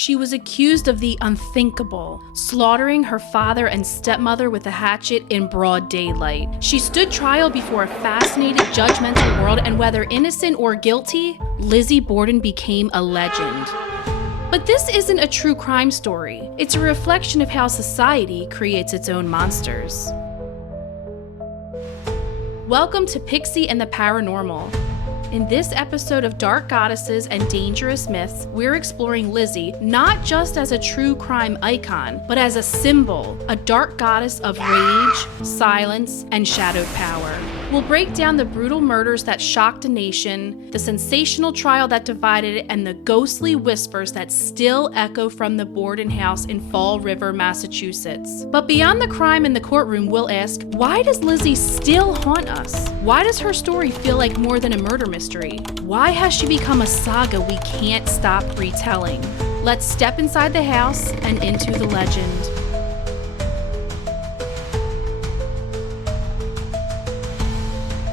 She was accused of the unthinkable, slaughtering her father and stepmother with a hatchet in broad daylight. She stood trial before a fascinated, judgmental world, and whether innocent or guilty, Lizzie Borden became a legend. But this isn't a true crime story. It's a reflection of how society creates its own monsters. Welcome to Pixie and the Paranormal. In this episode of Dark Goddesses and Dangerous Myths, we're exploring Lizzie not just as a true crime icon, but as a symbol, a dark goddess of rage, silence, and shadowed power. We'll break down the brutal murders that shocked a nation, the sensational trial that divided it, and the ghostly whispers that still echo from the Borden house in Fall River, Massachusetts. But beyond the crime in the courtroom, we'll ask, why does Lizzie still haunt us? Why does her story feel like more than a murder mystery? Why has she become a saga we can't stop retelling? Let's step inside the house and into the legend.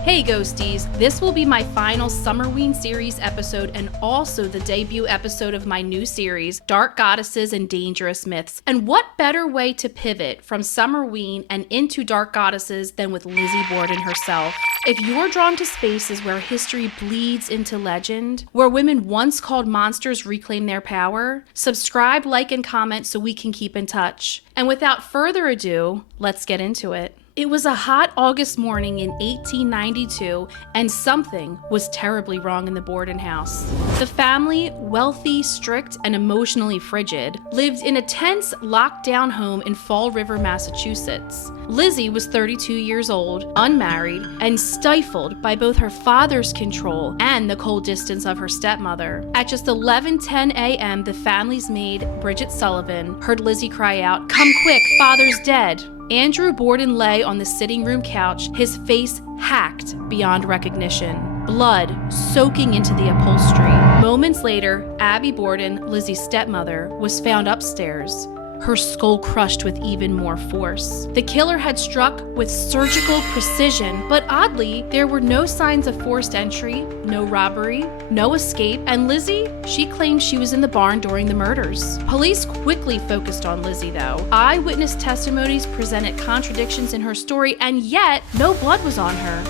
Hey ghosties, this will be my final Summerween series episode and also the debut episode of my new series, Dark Goddesses and Dangerous Myths. And what better way to pivot from Summerween and into Dark Goddesses than with Lizzie Borden herself? If you're drawn to spaces where history bleeds into legend, where women once called monsters reclaim their power, subscribe, like, and comment so we can keep in touch. And without further ado, let's get into it. It was a hot August morning in 1892, and something was terribly wrong in the Borden house. The family, wealthy, strict, and emotionally frigid, lived in a tense, locked-down home in Fall River, Massachusetts. Lizzie was 32 years old, unmarried, and stifled by both her father's control and the cold distance of her stepmother. At just 11:10 a.m., the family's maid, Bridget Sullivan, heard Lizzie cry out, "Come quick, father's dead." Andrew Borden lay on the sitting room couch, his face hacked beyond recognition, blood soaking into the upholstery. Moments later, Abby Borden, Lizzie's stepmother, was found upstairs, her skull crushed with even more force. The killer had struck with surgical precision, but oddly, there were no signs of forced entry, no robbery, no escape, and Lizzie, she claimed she was in the barn during the murders. Police quickly focused on Lizzie, though. Eyewitness testimonies presented contradictions in her story, and yet, no blood was on her.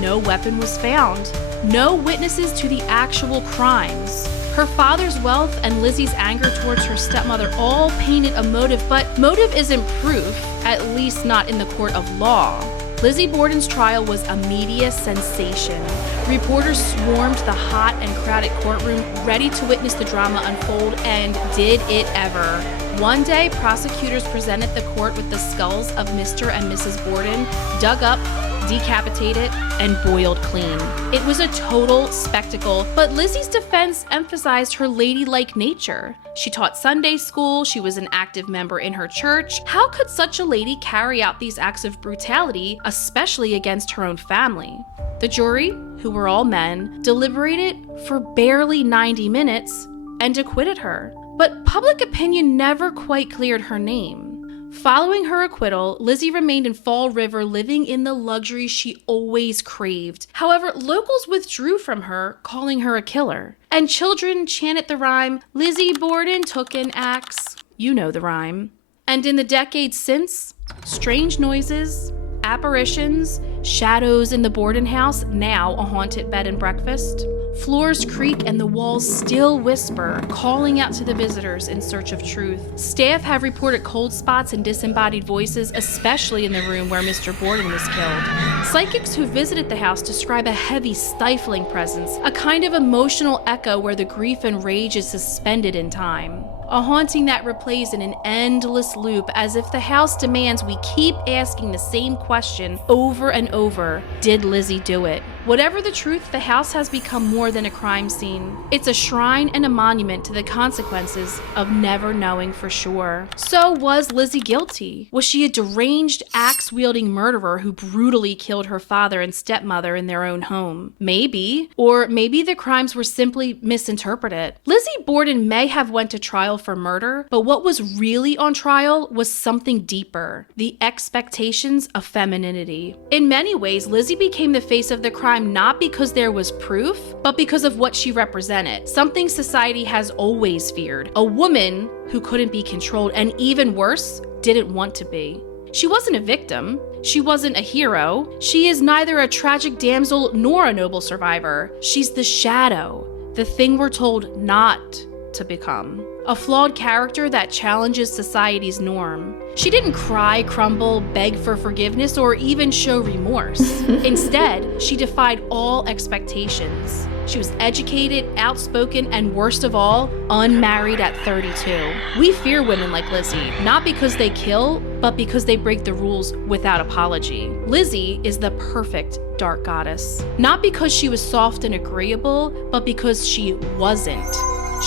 No weapon was found. No witnesses to the actual crimes. Her father's wealth and Lizzie's anger towards her stepmother all painted a motive, but motive isn't proof, at least not in the court of law. Lizzie Borden's trial was a media sensation. Reporters swarmed the hot and crowded courtroom, ready to witness the drama unfold, and did it ever. One day, prosecutors presented the court with the skulls of Mr. and Mrs. Borden, dug up, decapitated, and boiled clean. It was a total spectacle, but Lizzie's defense emphasized her ladylike nature. She taught Sunday school, she was an active member in her church. How could such a lady carry out these acts of brutality, especially against her own family? The jury, who were all men, deliberated for barely 90 minutes and acquitted her. But public opinion never quite cleared her name. Following her acquittal, Lizzie remained in Fall River, living in the luxury she always craved. However, locals withdrew from her, calling her a killer. And children chanted the rhyme, "Lizzie Borden took an axe." You know the rhyme. And in the decades since, strange noises, apparitions, shadows in the Borden house, now a haunted bed and breakfast. Floors creak and the walls still whisper, calling out to the visitors in search of truth. Staff have reported cold spots and disembodied voices, especially in the room where Mr. Borden was killed. Psychics who visited the house describe a heavy, stifling presence, a kind of emotional echo where the grief and rage is suspended in time. A haunting that replays in an endless loop, as if the house demands we keep asking the same question over and over. Did Lizzie do it? Whatever the truth, the house has become more than a crime scene. It's a shrine and a monument to the consequences of never knowing for sure. So was Lizzie guilty? Was she a deranged, axe-wielding murderer who brutally killed her father and stepmother in their own home? Maybe. Or maybe the crimes were simply misinterpreted. Lizzie Borden may have went to trial for murder, but what was really on trial was something deeper: the expectations of femininity. In many ways, Lizzie became the face of the crime not because there was proof, but because of what she represented. Something society has always feared: a woman who couldn't be controlled, and even worse, didn't want to be. She wasn't a victim. She wasn't a hero. She is neither a tragic damsel nor a noble survivor. She's the shadow, the thing we're told not to become. A flawed character that challenges society's norm. She didn't cry, crumble, beg for forgiveness, or even show remorse. Instead, she defied all expectations. She was educated, outspoken, and worst of all, unmarried at 32. We fear women like Lizzie, not because they kill, but because they break the rules without apology. Lizzie is the perfect dark goddess. Not because she was soft and agreeable, but because she wasn't.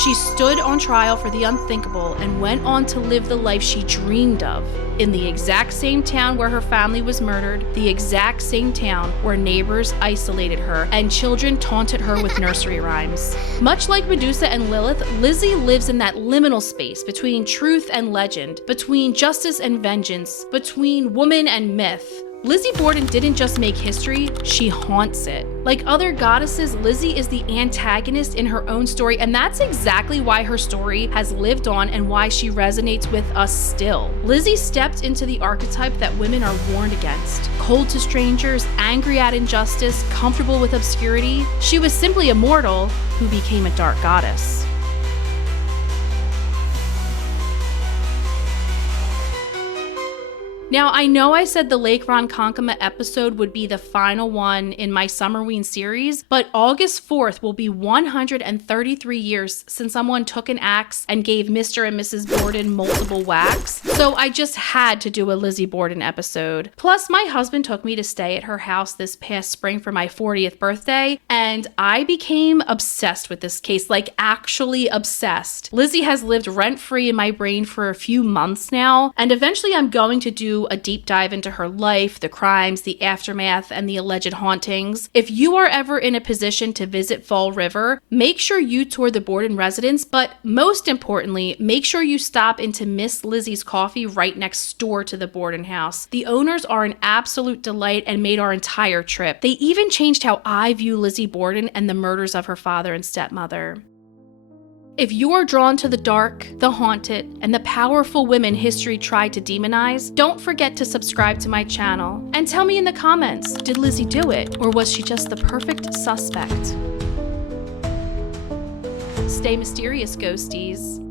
She stood on trial for the unthinkable and went on to live the life she dreamed of in the exact same town where her family was murdered, the exact same town where neighbors isolated her and children taunted her with nursery rhymes. Much like Medusa and Lilith, Lizzie lives in that liminal space between truth and legend, between justice and vengeance, between woman and myth. Lizzie Borden didn't just make history, she haunts it. Like other goddesses, Lizzie is the antagonist in her own story, and that's exactly why her story has lived on and why she resonates with us still. Lizzie stepped into the archetype that women are warned against. Cold to strangers, angry at injustice, comfortable with obscurity. She was simply a mortal who became a dark goddess. Now, I know I said the Lake Ronkonkoma episode would be the final one in my Summerween series, but August 4th will be 133 years since someone took an axe and gave Mr. and Mrs. Borden multiple whacks, so I just had to do a Lizzie Borden episode. Plus, my husband took me to stay at her house this past spring for my 40th birthday, and I became obsessed with this case, like actually obsessed. Lizzie has lived rent-free in my brain for a few months now, and eventually I'm going to do a deep dive into her life, the crimes, the aftermath, and the alleged hauntings. If you are ever in a position to visit Fall River, make sure you tour the Borden residence, but most importantly, make sure you stop into Miss Lizzie's Coffee right next door to the Borden house. The owners are an absolute delight and made our entire trip. They even changed how I view Lizzie Borden and the murders of her father and stepmother. If you are drawn to the dark, the haunted, and the powerful women history tried to demonize, don't forget to subscribe to my channel. And tell me in the comments, did Lizzie do it, or was she just the perfect suspect? Stay mysterious, ghosties.